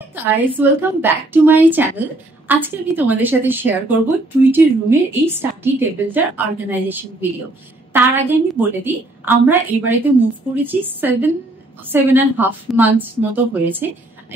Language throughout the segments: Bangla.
Guys, welcome back to my channel. আজকে আমি তোমাদের সাথে শেয়ার করব টুইটের রুমের এই স্টাডি টেবিলটার অর্গানাইজেশন ভিডিও। তার আগে আমি বলে দিই, আমরা এই বাড়িতে মুভ করেছি 7.5 মান্থস মতো হয়েছে,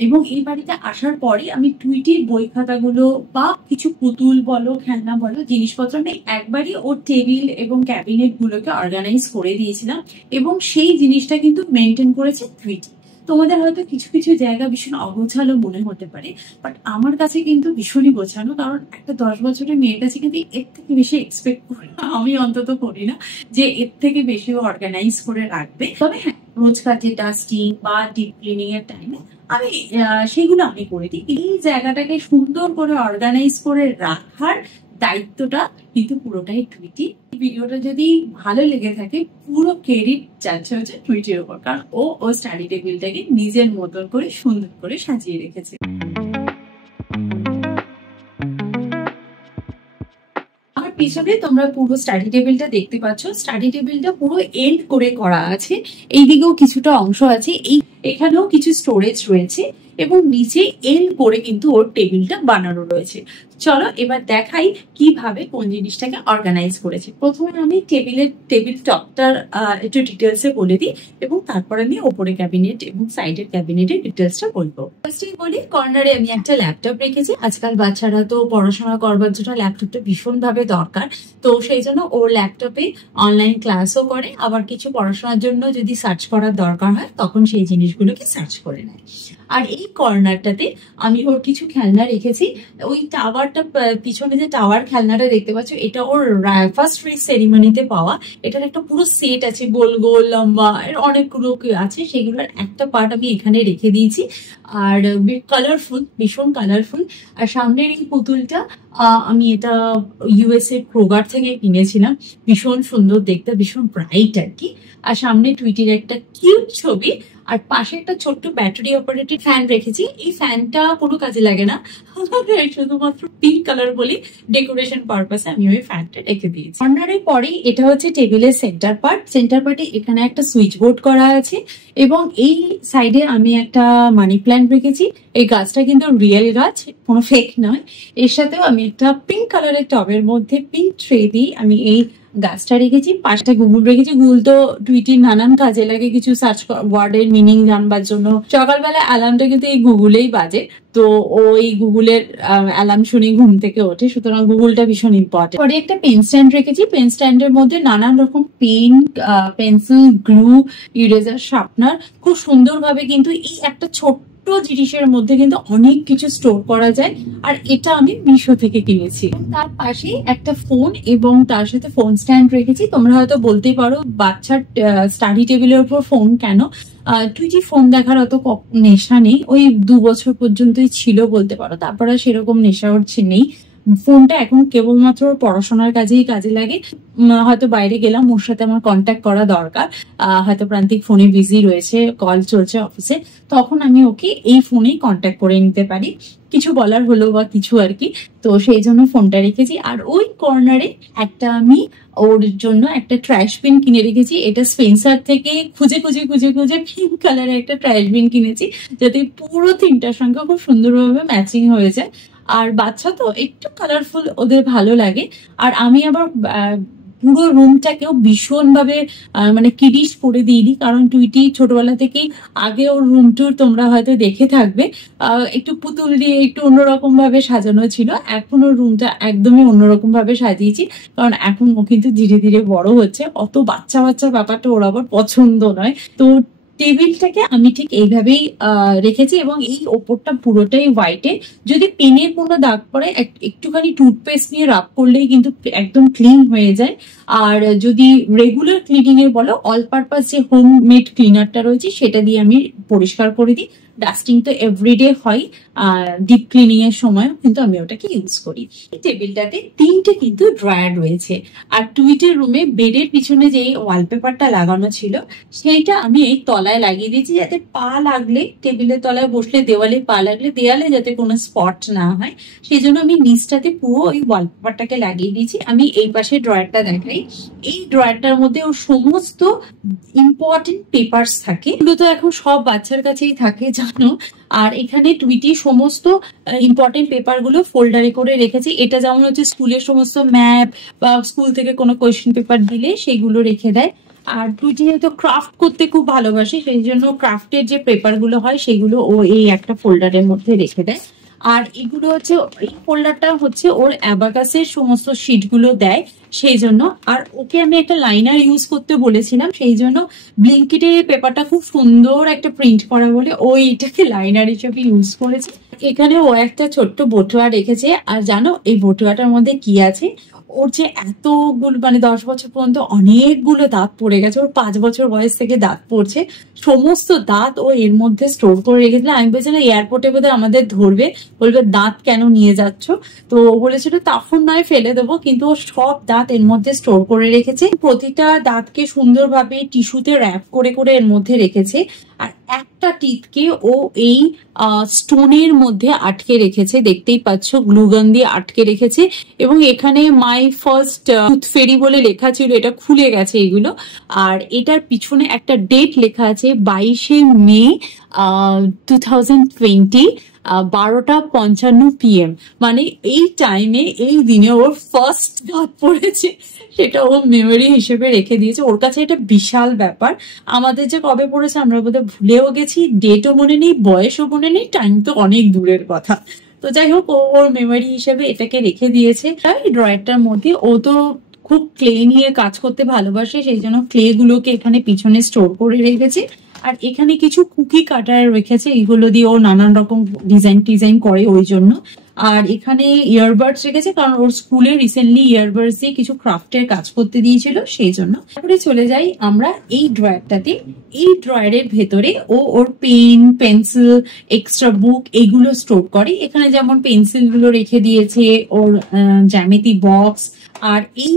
এবং এই বাড়িতে আসার পরে আমি টুইটির বই খাতাগুলো বা কিছু পুতুল বলো, খেলনা বলো, জিনিসপত্র আমি একবারই ওর টেবিল এবং ক্যাবিনেট গুলোকে অর্গানাইজ করে দিয়েছিলাম, এবং সেই জিনিসটা কিন্তু মেনটেন করেছে টুইটি। তোমাদের হয়তো কিছু কিছু জায়গা ভীষণ অগোছালো মনে হতে পারে, বাট আমার কাছে কিন্তু ভীষণই গোছানো, কারণ একটা 10 বছরের মেয়ের কাছে কিন্তু এর থেকে বেশি এক্সপেক্ট করি না, আমি অন্তত করি না যে এর থেকে বেশি অর্গানাইজ করে রাখবে। তবে হ্যাঁ, রোজকার যে ডাস্টিং বা ডিপ ক্লিনিং এর টাইমে আমি সেগুলো আমি করে দিই। এই জায়গাটাকে সুন্দর করে অর্গানাইজ করে রাখার দায়িত্বটা কিন্তু পুরোটাই টুইটি। ভিডিওটা যদি ভালো লেগে থাকে, পুরো ক্রেডিট যাচ্ছে হচ্ছে টুইটির উপর, কারণ ও স্টাডি টেবিলটাকে নিজের মতন করে সুন্দর করে সাজিয়ে রেখেছে। আমার পিছনে তোমরা পুরো স্টাডি টেবিলটা দেখতে পাচ্ছ। স্টাডি টেবিলটা পুরো এন্ড করে করা আছে, এইদিকেও কিছুটা অংশ আছে, এখানেও কিছু স্টোরেজ রয়েছে, এবং নিচে এল করে কিন্তু ওর টেবিলটা বানানো রয়েছে। চলো এবার দেখাই কিভাবে কোন জিনিসটাকে অর্গানাইজ করেছে। প্রথমে আমি টেবিল টপটার একটু ডিটেলসে বলে দিই, এবং তারপর আমি ওপরে ক্যাবিনেট এবং সাইডের ক্যাবিনেটের ডিটেলসটা বলবো। ফার্স্টেই বলি, কর্নারে আমি একটা ল্যাপটপ রেখেছি। আজকাল বাচ্চারা তো পড়াশোনা করবার জন্য ল্যাপটপটা ভীষণভাবে দরকার, তো সেই জন্য ওর ল্যাপটপে অনলাইন ক্লাসও করে, আবার কিছু পড়াশোনার জন্য যদি সার্চ করার দরকার হয় তখন সেই জিনিসগুলোকে সার্চ করে নেয়। আর এই কর্নারটাতে আমি ওর কিছু খেলনা রেখেছি। ওই টাওয়ারটা, পিছনে যে টাওয়ার খেলনাটা দেখতে পাচ্ছ, এটা ওর ফার্স্ট রেস সেরিমনিতে পাওয়া। এটার একটা পুরো সেট আছে, গোল গোল লম্বা, এর অনেকগুলো আছে, সেগুলোর একটা পার্ট আমি এখানে রেখে দিয়েছি। আর কালারফুল, ভীষণ কালারফুল। আর সামনের এই পুতুলটা আমি এটা ইউএসএ ক্রোগার থেকে কিনেছিলাম, ভীষণ সুন্দর দেখতে, ভীষণ ব্রাইট আর কি। আর সামনে টুইটির একটা কিউট ছবি, আর পাশে একটা ছোট্ট ব্যাটারি অপারেটেড ফ্যান রেখেছি। এই ফ্যানটা কোনো কাজে লাগে না, শুধুমাত্র পিঙ্ক কালার বলে ডেকোরেশন পারপাসে আমি ওই ফ্যানটা রেখে দিয়েছি। কর্নারের পরেই এটা হচ্ছে টেবিলের সেন্টার পার্ট। সেন্টার পার্টে এখানে একটা সুইচ বোর্ড করা আছে, এবং এই সাইডে আমি একটা মানি প্ল্যান্ট রেখেছি। এই গাছটা কিন্তু রিয়েল গাছ, কোনো ফেক নয়। এর সাথেও আমি একটা পিঙ্ক কালারের টবের মধ্যে পিঙ্ক ট্রে দিয়ে আমি এই গাছটা রেখেছি। পাশটা গুগল রেখেছি। গুগল তো টুইটির নানান কাজে লাগে, কিছু সার্চ ওয়ার্ডের মিনিং জানবার জন্য। সকালবেলা অ্যালার্মটা কিন্তু এই গুগলেই বাজে, তো ও এই গুগলের অ্যালার্ম শুনে ঘুম থেকে ওঠে, সুতরাং গুগলটা ভীষণ ইম্পর্টেন্ট। পরে একটা পেন স্ট্যান্ড রেখেছি। পেন স্ট্যান্ডের মধ্যে নানান রকম pen, pencil, glue, eraser, sharpener, খুব সুন্দরভাবে কিন্তু এই একটা ছোট্ট জিনিসের মধ্যে কিন্তু অনেক কিছু স্টোর করা যায়। আর এটা আমি মিশো থেকে কিনেছি। তার পাশে একটা ফোন এবং তার সাথে ফোন স্ট্যান্ড রেখেছি। তোমরা হয়তো বলতেই পারো, বাচ্চার স্টাডি টেবিলের উপর ফোন কেন? টুইটি ফোন দেখার অত নেশা নেই, ওই 2 বছর পর্যন্তই ছিল বলতে পারো, তারপর আর সেরকম নেশা ওর নেই। ফোনটা এখন কেবলমাত্র পড়াশোনার কাজেই কাজে লাগে। হয়তো বাইরে গেলাম, ওর সাথে আমার কন্ট্যাক্ট করা দরকার, হয়তো প্রান্তিক ফোনে বিজি রয়েছে, কল চলছে অফিসে, তখন আমি ওকে এই ফোনেই কন্ট্যাক্ট করে নিতে পারি, কিছু বলার হলো বা কিছু আর কি। তো সেই জন্য ফোনটা রেখেছি। আর ওই কর্নারে একটা আমি ওর জন্য একটা ট্র্যাশ বিন কিনে রেখেছি। এটা স্পেন্সার থেকে খুঁজে খুঁজে খুঁজে খুঁজে পিঙ্ক কালারের একটা ট্র্যাশ বিন কিনেছি, যাতে পুরো থিমটার সঙ্গে খুব সুন্দরভাবে ম্যাচিং হয়ে যায়। আর বাচ্চা তো একটু কালারফুল ওদের ভালো লাগে। আর আমি আবার পুরো রুমটাকেও ভীষণভাবে মানে কিডিশ করে দিইনি, কারণ টুইটি ছোটবেলা থেকেই আগে ওর রুম টুর তোমরা হয়তো দেখে থাকবে, একটু পুতুল দিয়ে একটু অন্যরকম ভাবে সাজানো ছিল। এখন ওর রুমটা একদমই অন্যরকম ভাবে সাজিয়েছি, কারণ এখন ও কিন্তু ধীরে ধীরে বড় হচ্ছে, অত বাচ্চা বাচ্চা ব্যাপারটা ওর আবার পছন্দ নয়। তো টেবিলটাকে আমি ঠিক এইভাবেই রেখেছি, এবং এই ওপরটা পুরোটাই হোয়াইটে। যদি পেনের কোনো দাগ পড়ে একটুখানি টুথপেস্ট নিয়ে রাব করলেই কিন্তু একদম ক্লিন হয়ে যায়। আর যদি রেগুলার ক্লিনিং এর বলো, অল পারপাস যে হোম মেড ক্লিনারটা রয়েছে সেটা দিয়ে আমি পরিষ্কার করে দিই। ডাস্টিং তো এভরিডে হয়, ডিপ ক্লিনিং এর সময় কিন্তু আমি ওটাকে ইউজ করি। এই টেবিলটাতে 3টে কিন্তু ড্রয়ার রয়েছে। আর টুইটের রুমে বেডের পিছনে যে ওয়ালপেপারটা লাগানো ছিল সেইটা আমি এই তলায় লাগিয়ে দিয়েছি, যাতে পা লাগলে, টেবিলের তলায় বসলে দেওয়ালে পা লাগলে দেয়ালে যাতে কোনো স্পট না হয়, সেই জন্য আমি নিচটাতে পুরো ওই ওয়ালপেপারটাকে লাগিয়ে দিয়েছি। আমি এই পাশে ড্রয়ারটা দেখাই। এই ড্রয়ারটার মধ্যে ওর সমস্ত ইম্পর্টেন্ট পেপারস থাকে, এগুলো তো এখন সব বাচ্চার কাছেই থাকে, জানো। আর এখানে টুইটি সমস্ত ইম্পর্টেন্ট পেপার গুলো ফোল্ডারে করে রেখেছে। এটা যেমন হচ্ছে স্কুলের সমস্ত ম্যাপ বা স্কুল থেকে কোনো কোয়েশ্চেন পেপার দিলে সেগুলো রেখে দেয়। আর টুইটি যেহেতু ক্রাফট করতে খুব ভালোবাসে, সেই জন্য ক্রাফটের যে পেপার গুলো হয় সেগুলো ও এই একটা ফোল্ডারের মধ্যে রেখে দেয়। আর এগুলো হচ্ছে, এই ফোল্ডারটা হচ্ছে ওর অ্যাবাকাসের সমস্ত শিট গুলো দেয় সেই জন্য। আর ওকে আমি একটা লাইনার ইউজ করতে বলেছিলাম, সেই জন্য ব্লিঙ্কিটের পেপারটা খুব সুন্দর একটা প্রিন্ট করা বলে ও এটাকে লাইনার হিসেবে ইউজ করেছে। এখানে ও একটা ছোট্ট বটুয়া রেখেছে। আর জানো এই বটুয়াটার মধ্যে কি আছে? ওর যে এতগুলো মানে 10 বছর পর্যন্ত অনেকগুলো দাঁত পড়ে গেছে, ওর 5 বছর বয়স থেকে দাঁত পড়ছে, সমস্ত দাঁত ও এর মধ্যে স্টোর করে রেখেছিল। আমি বলছিলাম এয়ারপোর্টে বোধহয় আমাদের ধরবে, বলবে দাঁত কেন নিয়ে যাচ্ছ, তো ও বলেছিল তখন নয় ফেলে দেবো, কিন্তু ও সব দাঁত এর মধ্যে স্টোর করে রেখেছে। প্রতিটা দাঁতকে সুন্দরভাবে টিস্যুতে র্যাপ করে করে এর মধ্যে রেখেছে। আর একটা টিথকে ও এই স্টোনের মধ্যে আটকে রেখেছে, দেখতেই পাচ্ছ গ্লুগান দিয়ে আটকে রেখেছে। এবং এখানে মাই ফার্স্ট টুথ ফেরি বলে লেখা ছিল, এটা খুলে গেছে এগুলো। আর এটার পিছনে একটা ডেট লেখা আছে 22শে মে 2020, 12:55 PM। মানে এই টাইমে এই দিনে ওর ফার্স্ট দাঁত পড়েছে, সেটা ও মেমোরি হিসেবে রেখে দিয়েছে। ওর কাছে এটা বিশাল ব্যাপার। আমাদের যে কবে পড়েছে আমরা বোধহয় ভুলেও গেছি, ডেটও মনে নেই, বয়সও মনে নেই, টাইম তো অনেক দূরের কথা। তো যাই হোক, ওর মেমোরি হিসেবে এটাকে রেখে দিয়েছে। এই ড্রয়ারটার মধ্যে ও তো খুব ক্লে নিয়ে কাজ করতে ভালোবাসে, সেই জন্য ক্লে গুলোকে এখানে পিছনে স্টোর করে রেখেছে। আর এখানে কিছু কুকি কাটার রেখেছে, এগুলো দিয়ে ও নানান রকম ডিজাইন করে ওই জন্য। আর এখানে ইয়ারবাডস রেখেছে, কারণ ওর স্কুলে রিসেন্টলি ইয়ারবাডস দিয়ে কিছু ক্রাফটের কাজ করতে দিয়েছিল সেই জন্য। তারপরে চলে যাই আমরা এই ড্রয়ারটাতে। এই ড্রয়ারের ভেতরে ও ওর পেন, পেন্সিল, এক্সট্রা বুক এগুলো স্টোর করে। এখানে যেমন পেন্সিল গুলো রেখে দিয়েছে, ওর জ্যামিতি বক্স। আর এই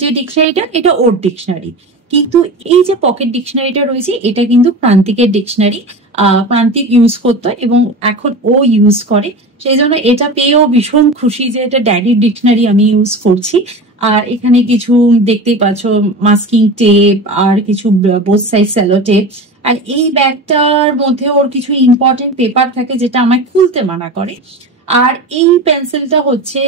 যে ডিকশনারিটা, এটা ওর ডিকশনারি। কিন্তু এই যে পকেট ডিকশনারিটা রয়েছে, এটা কিন্তু প্রান্তিকের ডিকশনারি। প্রান্তিক ইউজ করতো এবং এখন ও ইউজ করে, সেই জন্য এটা পেয়েও ভীষণ খুশি যে এটা ড্যাডির ডিকশনারি আমি ইউজ করছি। আর এখানে কিছু দেখতেই পাচ্ছ মাস্কিং টেপ আর কিছু বোথ সাইড সেলো টেপ। আর এই ব্যাগটার মধ্যে ওর কিছু ইম্পর্টেন্ট পেপার থাকে যেটা আমায় খুলতে মানা করে। আর এই পেন্সিলটা হচ্ছে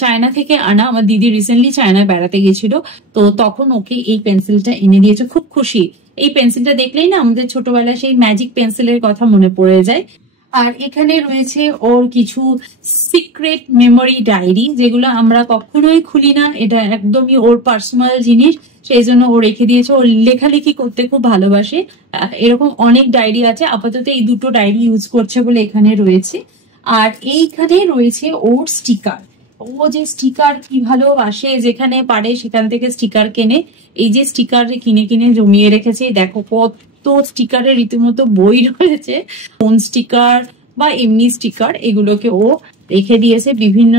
চায়না থেকে আনা, আমার দিদি রিসেন্টলি চায়না বেড়াতে গেছিল, তো তখন ওকে এই পেন্সিলটা এনে দিয়েছে, খুব খুশি। এই পেন্সিলটা দেখলেই না আমাদের ছোটবেলায় সেই ম্যাজিক পেন্সিলের কথা মনে পড়ে যায়। আর এখানে রয়েছে ওর কিছু সিক্রেট মেমোরি ডায়েরি, যেগুলো আমরা কখনোই খুলি না, এটা একদমই ওর পার্সোনাল জিনিস, সেই জন্য ও রেখে দিয়েছে। ওর লেখালেখি করতে খুব ভালোবাসে, এরকম অনেক ডায়েরি আছে, আপাতত এই দুটো ডায়েরি ইউজ করছে বলে এখানে রয়েছে। আর এইখানে রয়েছে ওর স্টিকার। ও যে স্টিকার কি ভালোবাসে, যেখানে পারে সেখান থেকে স্টিকার কেনে। এই যে স্টিকার কিনে কিনে জমিয়ে রেখেছে, দেখো কত স্টিকারের রীতিমতো বই রয়েছে। ফোন স্টিকার বা এমনি স্টিকার, এগুলোকে ও রেখে দিয়েছে, বিভিন্ন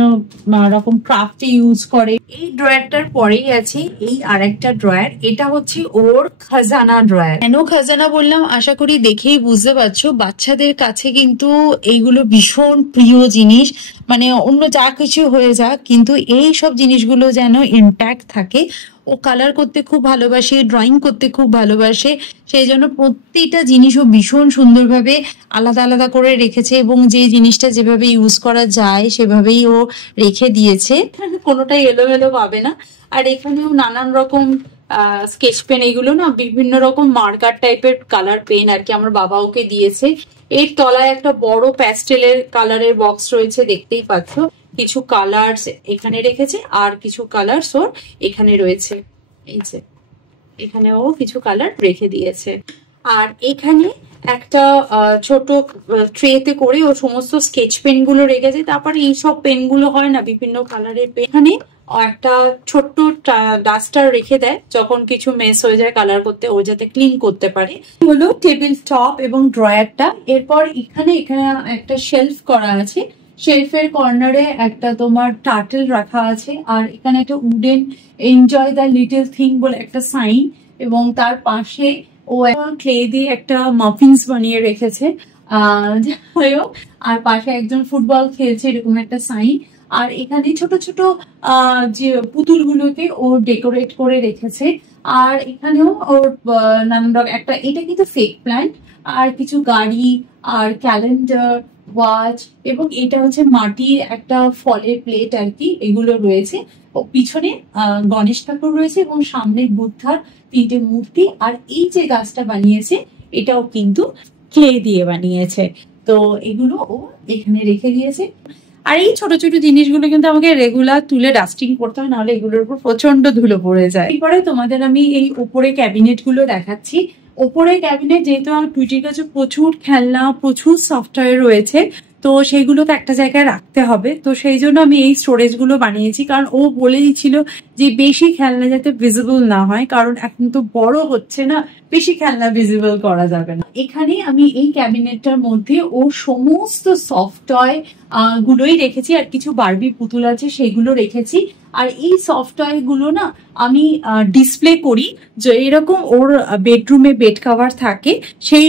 রকম ক্রাফটে ইউজ করে। এই ড্রয়ারটার পরেই আছে এই আরেকটা ড্রয়ার, এটা হচ্ছে ওর খাজানা ড্রয়ার। কেন খাজানা বললাম আশা করি দেখেই বুঝতে পারছো, বাচ্চাদের কাছে কিন্তু এইগুলো ভীষণ প্রিয় জিনিস। মানে অন্য যা কিছু হয়ে যাক, কিন্তু এই সব জিনিসগুলো যেন ইনট্যাক্ট থাকে। ও কালার করতে খুব ভালোবাসে, ড্রয়িং করতে খুব ভালোবাসে, সেই জন্য প্রত্যেকটা জিনিসও ভীষণ সুন্দরভাবে আলাদা আলাদা করে রেখেছে এবং যে জিনিসটা যেভাবে ইউজ করা যায় সেভাবেই ও রেখে দিয়েছে, কোনোটাই এলোমেলো পাবে না। আর এখানেও নানান রকম স্কেচ পেন, এগুলো না বিভিন্ন রকম মার্কার টাইপের কালার পেন আর কি আমার বাবা ওকে দিয়েছে। এর তলায় একটা বড় প্যাস্টেলের কালারের বক্স রয়েছে, দেখতেই পাচ্ছ। কিছু কালার্স এখানে রেখেছে আর কিছু কালার্স ওর এখানে রয়েছে, এই যে এখানেও কিছু কালার রেখে দিয়েছে। আর এখানে একটা ছোট ট্রেতে করে ও সমস্ত স্কেচ পেন গুলো রেখেছে। তারপরে এইসব পেন গুলো হয় না বিভিন্ন কালারের পেন, এখানে একটা ছোট্ট ডাস্টার রেখে দেয় যখন কিছু মেস হয়ে যায় কালার করতে, ও যাতে ক্লিন করতে পারে। হলো টেবিল টপ এবং ড্রয়ারটা। এরপর এখানে একটা শেলফ করা আছে, শেলফের কর্নারে একটা তোমার টার্টল রাখা আছে। আর এখানে একটা wooden enjoy the little thing বলে একটা সাইন, এবং তার পাশে ও ক্লে দিয়ে একটা মাফিনস বানিয়ে রেখেছে। যাই হোক, আর পাশে একজন ফুটবল খেলছে এরকম একটা সাইন। আর এখানে ছোট ছোট যে পুতুলগুলোকে ও ডেকোরেট করে রেখেছে। আর এখানেও ওর নানান রকম একটা, এটা কিন্তু ফেক প্ল্যান্ট, আর কিছু গাড়ি আর ক্যালেন্ডার, ওয়াচ, এবং এটা হচ্ছে মাটির একটা ফলের প্লেট আর কি, এগুলো রয়েছে। পিছনে গণেশ ঠাকুর রয়েছে এবং সামনে বুদ্ধার 3টে মূর্তি। আর এই যে গাছটা বানিয়েছে এটাও কিন্তু ক্লে দিয়ে বানিয়েছে। তো এগুলো ও এখানে রেখে দিয়েছে। আর এই ছোট ছোট জিনিসগুলো কিন্তু আমাকে রেগুলার তুলে ডাস্টিং করতে হয়, নাহলে এগুলোর উপর প্রচন্ড ধুলো পড়ে যায়। এরপরে তোমাদের আমি এই উপরে ক্যাবিনেট গুলো দেখাচ্ছি। ওপরে ক্যাবিনেট, যেহেতু আমার টুইটির কাছে প্রচুর খেলনা, প্রচুর সফটওয়্যার রয়েছে, তো সেইগুলো তো একটা জায়গায় রাখতে হবে। তো সেই জন্য আমি এই স্টোরেজ গুলো বানিয়েছি, কারণ ও বলে দিচ্ছিল যে বেশি খেলনা যাতে ভিজিবল না হয়, কারণ এখন তো বড় হচ্ছে না, বেশি খেলনা ভিজিবল করা যাবে না। এখানে আমি এই ক্যাবিনেটটার মধ্যে ওর সমস্ত সফটওয়্যার গুলোই রেখেছি, আর কিছু বারবি পুতুল আছে সেগুলো রেখেছি। আর এই সফটওয়্যার গুলো না আমি ডিসপ্লে করি, যে এরকম ওর বেডরুমে বেড কভার থাকে সেই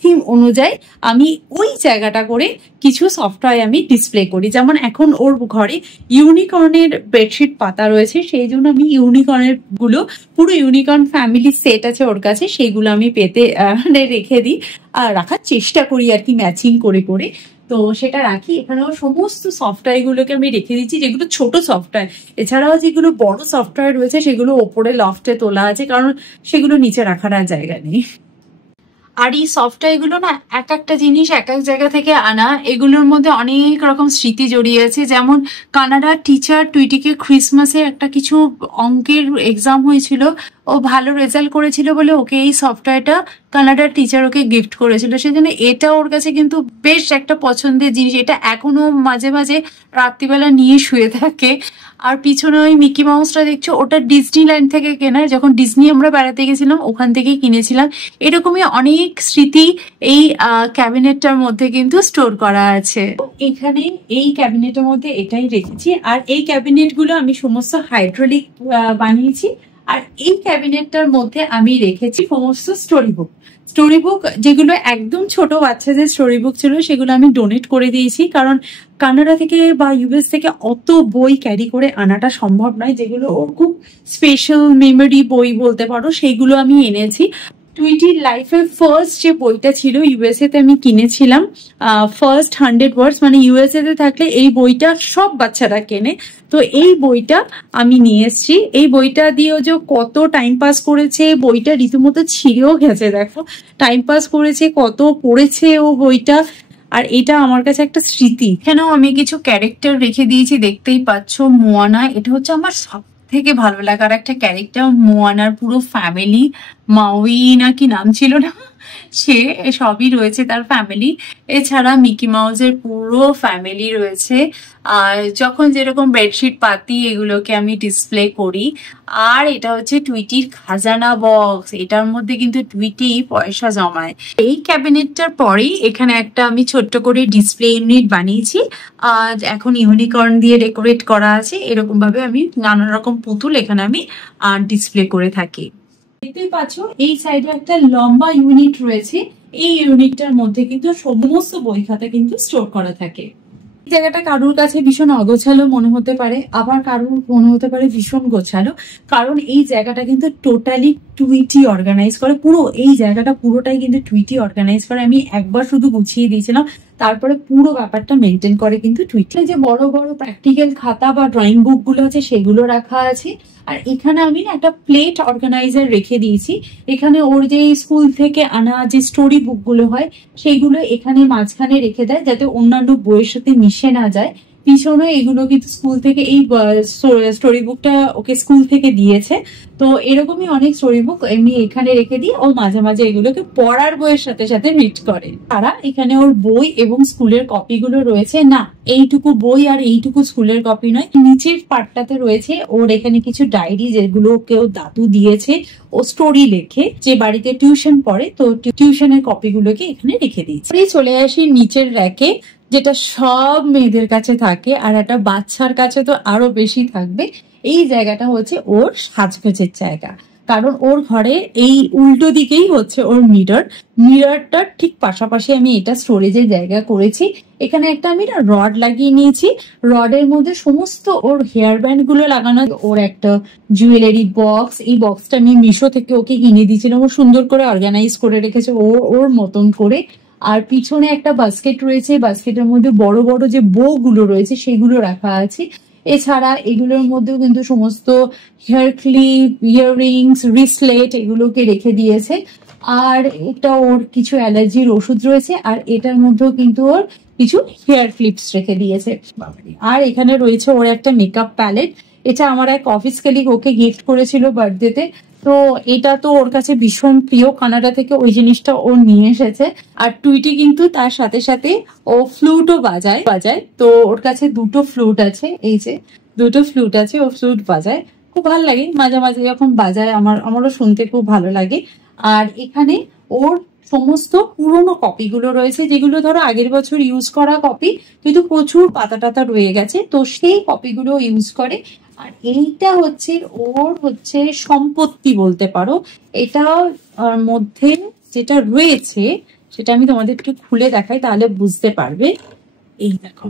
থিম অনুযায়ী আমি ওই জায়গাটা করে কিছু সফটওয়্যার আমি ডিসপ্লে করি। যেমন এখন ওর ঘরে ইউনিকর্নের বেডশিট পাতা রয়েছে, সেই জন্য আমি ইউনিকর্নের গুলো, পুরো ইউনিকর্ন ফ্যামিলি সেট আছে ওর কাছে, সেইগুলো আমি পেতে রেখে দিই, রাখার চেষ্টা করি আর কি, ম্যাচিং করে করে। তো সেটা রাখি। এখানেও সমস্ত সফটওয়্যার গুলোকে আমি রেখে দিচ্ছি, যেগুলো ছোট সফটওয়্যার। এছাড়াও যেগুলো বড় সফটওয়্যার রয়েছে সেগুলো ওপরে লফটে তোলা আছে, কারণ সেগুলো নিচে রাখার আর জায়গা নেই। আর এই সফটওয়্যার গুলো না এক একটা জিনিস এক এক জায়গা থেকে আনা, এগুলোর মধ্যে অনেক রকম স্মৃতি জড়িয়ে আছে। যেমন কানাডার টিচার টুইটিকে ক্রিসমাসে একটা কিছু অঙ্কের এক্সাম হয়েছিল, ও ভালো রেজাল্ট করেছিল বলে ওকে এই সফটওয়্যারটা কানাডার টিচার ওকে গিফট করেছিল। সেজন্য এটা ওর কাছে কিন্তু বেশ একটা পছন্দের জিনিস। এটা এখনো মাঝে মাঝে রাত্রিবেলা নিয়ে শুয়ে থাকে। আর পিছনে ওই মিকি মাউসটা দেখছো, ওটা ডিজনিল্যান্ড থেকে কেনা, যখন ডিজনি আমরা বেড়াতে গেছিলাম ওখান থেকেই কিনেছিলাম। এরকমই অনেক স্মৃতি এই ক্যাবিনেটটার মধ্যে কিন্তু স্টোর করা আছে। এখানে এই ক্যাবিনেটের মধ্যে এটাই রেখেছি। আর এই ক্যাবিনেট গুলো আমি সমস্ত হাইড্রোলিক বানিয়েছি। আর এই ক্যাবিনেটটার মধ্যে আমি রেখেছি সমস্ত স্টোরি বুক, যেগুলো একদম ছোট বাচ্চাদের স্টোরি বুক ছিল, সেগুলো আমি ডোনেট করে দিয়েছি। কারণ কানাডা থেকে বা ইউএস থেকে অত বই ক্যারি করে আনাটা সম্ভব নয়, যেগুলো ওর খুব স্পেশাল মেমোরি বই বলতে পারো, সেইগুলো আমি এনেছি। টুইটির লাইফের ফার্স্ট যে বইটা ছিল ইউএসএ তে আমি কিনেছিলাম, ফার্স্ট 100 ওয়ার্ডস, মানে ইউএসএ তে থাকলে এই বইটা সব বাচ্চারা কেনে। তো এই বইটা আমি নিয়ে এসেছি। এই বইটা দিয়েও যে কত টাইম পাস করেছে, বইটা রীতিমতো ছিঁড়েও গেছে, দেখো টাইম পাস করেছে, কত পড়েছে ও বইটা। আর এটা আমার কাছে একটা স্মৃতি। এখানেও আমি কিছু ক্যারেক্টার রেখে দিয়েছি, দেখতেই পাচ্ছ। মোয়ানা, এটা হচ্ছে আমার সব থেকে ভালো লাগার একটা ক্যারেক্টার। মোয়ানার পুরো ফ্যামিলি, মাউই না কি নাম ছিল না, সে সবই রয়েছে তার ফ্যামিলি। এছাড়া মিকি মাউসের পুরো ফ্যামিলি রয়েছে। আর যখন যেরকম বেডশিট পাতি এগুলোকে আমি ডিসপ্লে করি। আর এটা হচ্ছে টুইটির খাজানা বক্স, এটার মধ্যে কিন্তু টুইটি পয়সা জমায়। এই ক্যাবিনেটটার পরেই এখানে একটা আমি ছোট্ট করে ডিসপ্লে ইউনিট বানিয়েছি। আর এখন ইউনিকর্ন দিয়ে ডেকোরেট করা আছে। এরকম ভাবে আমি নানা রকম পুতুল এখানে আমি ডিসপ্লে করে থাকি। দেখতেই পাচ্ছ এই সাইডে একটা লম্বা ইউনিট রয়েছে। এই ইউনিটটার মধ্যে কিন্তু সমস্ত বই খাতা কিন্তু স্টোর করা থাকে। এই জায়গাটা কারোর কাছে ভীষণ অগোছালো মনে হতে পারে, আবার কারোর মনে হতে পারে ভীষণ গোছালো, কারণ এই জায়গাটা কিন্তু টোটালি টুইটি অর্গানাইজ করে। পুরো এই জায়গাটা পুরোটাই কিন্তু টুইটি অর্গানাইজ করে। আমি একবার শুধু গুছিয়ে দিয়েছিলাম, তারপরে পুরো ব্যাপারটা মেনটেন করে কিন্তু টুইটি। যে বড় বড় প্র্যাকটিক্যাল খাতা বা ড্রয়িং বুক গুলো আছে সেগুলো রাখা আছে। আর এখানে আমি না একটা প্লেট অর্গানাইজার রেখে দিয়েছি। এখানে ওর যে স্কুল থেকে আনা যে স্টোরি বুক গুলো হয় সেইগুলো এখানে মাঝখানে রেখে দেয়, যাতে অন্যান্য বইয়ের সাথে মিশে না যায়। পিছনে এগুলো কিন্তু স্কুল থেকে, এই স্টোরি বুকটা ওকে স্কুল থেকে দিয়েছে। তো এরকমই অনেক স্টোরি বুক এমনি এখানে রেখে দিই। ও মাঝে মাঝে এগুলোকে পড়ার বইয়ের সাথে সাথে রিড করে। তারা এখানে ওর বই এবং স্কুলের কপি গুলো রয়েছে। না, এইটুকু বই আর এইটুকু স্কুলের কপি নয়, নিচের পার্টটাতে রয়েছে ওর এখানে কিছু ডায়েরি, যেগুলো কেউ দাদু দিয়েছে। ও স্টোরি লেখে, যে বাড়িতে টিউশন পড়ে, তো টিউশনের কপি গুলোকে এখানে রেখে দিয়েছে। চলে আসি নিচের র্যাকে, যেটা সব মেয়েদের কাছে থাকে, আর একটা বাচ্চার কাছে তো আরো বেশি থাকবে। এই জায়গাটা হচ্ছে ওর সাজগোজের জায়গা। কারণ ওর ঘরে এই উল্টো দিকেই হচ্ছে ওর মিররটার ঠিক পাশাপাশি আমি এটা স্টোরেজের জায়গা করেছি। এখানে একটা আমি রড লাগিয়ে নিয়েছি, রডের মধ্যে সমস্ত ওর হেয়ার ব্যান্ড গুলো লাগানো, ওর একটা জুয়েলারি বক্স, এই বক্সটা আমি মিশো থেকে ওকে কিনে দিয়েছিলাম, ও সুন্দর করে অর্গানাইজ করে রেখেছে ওর মতন করে। আর পিছনে একটা বাস্কেট রয়েছে, বাস্কেটের মধ্যে বড় বড় যে বো গুলো রয়েছে সেগুলো রাখা আছে। এছাড়া এগুলোর মধ্যেও কিন্তু সমস্ত হেয়ার ক্লিপ, ইয়াররিংস, রিসলেট এগুলোকে রেখে দিয়েছে। আর এটা ওর কিছু অ্যালার্জির ওষুধ রয়েছে, আর এটার মধ্যেও কিন্তু ওর কিছু হেয়ার ক্লিপস রেখে দিয়েছে। আর এখানে রয়েছে ওর একটা মেকআপ প্যালেট, এটা আমার এক অফিস কলিগ ওকে গিফট করেছিল বার্থডেতে। তো এটা তো ওর কাছে ভীষণ প্রিয়, কানাডা থেকে ওই জিনিসটা ও নিয়ে এসেছে। আর টুইটি কিন্তু তার সাথে সাথে ও ফ্লুটও বাজায়। তো ওর কাছে দুটো ফ্লুট আছে, এই যে দুটো ফ্লুট আছে, ও ফ্লুট বাজায়, খুব ভালো লাগে মাঝে মাঝে যখন বাজায়, আমারও শুনতে খুব ভালো লাগে। আর এখানে ওর সমস্ত পুরোনো কপিগুলো রয়েছে, যেগুলো ধরো আগের বছর ইউজ করা কপি, কিন্তু প্রচুর পাতা টাতা রয়ে গেছে, তো সেই কপিগুলো ইউজ করে। আর এইটা হচ্ছে ওর হচ্ছে সম্পত্তি বলতে পারো। এটা মধ্যে যেটা রয়েছে সেটা আমি তোমাদের একটু খুলে দেখাই, তাহলে বুঝতে পারবে। এই দেখো,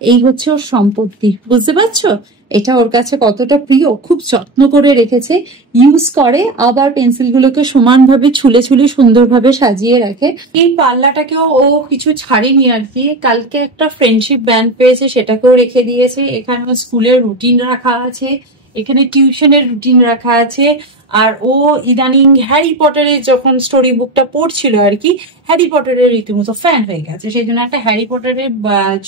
এই হচ্ছে ওর সম্পত্তি, বুঝতে পারছো? এটা ওর কাছে কতটা প্রিয়, খুব যত্ন করে রেখেছে, ইউজ করে, আবার পেন্সিল গুলোকে সমানভাবে ছুলে ছুলে সুন্দরভাবে সাজিয়ে রাখে। এই পাল্লাটাকেও ও কিছু ছাড়েনি আর কি, কালকে একটা ফ্রেন্ডশিপ ব্যান্ড পেয়েছে সেটাকেও রেখে দিয়েছে। এখানে স্কুলের রুটিন রাখা আছে, এখানে টিউশনের রুটিন রাখা আছে। আর ও ইদানিং হ্যারি পটারের যখন স্টোরি বুকটা পড়ছিল আর কি, হ্যারি পটারের রীতিমতো ফ্যান হয়ে গেছে, সেই জন্য একটা হ্যারি পটারের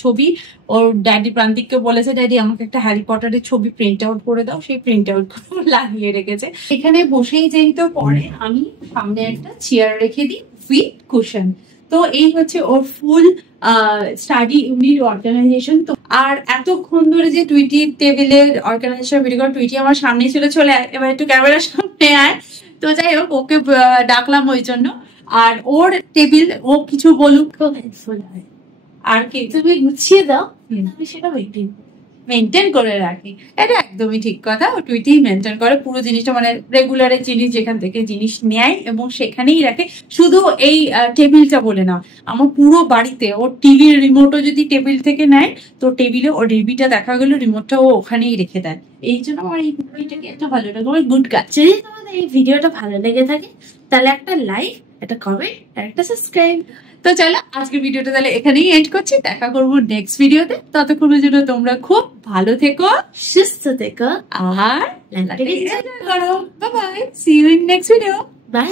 ছবি ওর ড্যাডি প্রান্তিককে বলেছে, ড্যাডি আমাকে একটা হ্যারি পটারের ছবি প্রিন্ট আউট করে দাও, সেই প্রিন্ট আউট লাগিয়ে রেখেছে। এখানে বসেই যেহেতু পড়ে, আমি সামনে একটা চেয়ার রেখে দিই উইথ কুশন। তো এই হচ্ছে ওর ফুল স্টাডি ইউনিট অর্গানাইজেশন। তো আর এতক্ষণ ধরে যে টুইটি টেবিলের অর্গানাইজেশন ভিডিও, টুইটি আমার সামনে ছিল, চলে এবার একটু ক্যামেরার সামনে আয়। তো যাই হোক, ওকে ডাকলাম ওই জন্য। আর ওর টেবিল ও কিছু বলুক খুব হেল্পফুল হয়, আর কিন্তু তুমি গুছিয়ে দাও, আমি সেটা মেনটেন করে রাখি। এটা একদমই ঠিক কথা, ও টুইটি মেনটেন করে পুরো জিনিসটা, মানে রেগুলারের জিনিস যেখান থেকে জিনিস নেয় এবং সেখানেই রাখে। শুধু এই টেবিলটা বলে না, আমার পুরো বাড়িতে ওর টিভির রিমোটও যদি টেবিল থেকে নেয়, তো টেবিলে ওর টিভিটা দেখা গেল, রিমোটটা ও ওখানেই রেখে দেয়। এই জন্য আমার এই ভিডিওটাকে এত ভালো লাগে, আমার গুড কাজ। যদি তোমাদের এই ভিডিওটা ভালো লেগে থাকে তাহলে একটা লাইক, একটা কমেন্ট আর একটা সাবস্ক্রাইব। তো চলো আজকের ভিডিওটা তাহলে এখানেই এন্ড করছি, দেখা করবো নেক্সট ভিডিওতে। ততক্ষণের জন্য তোমরা খুব ভালো থেকো, সুস্থ থেকো, আর এনজয় করো। Bye bye, see you in next video, by.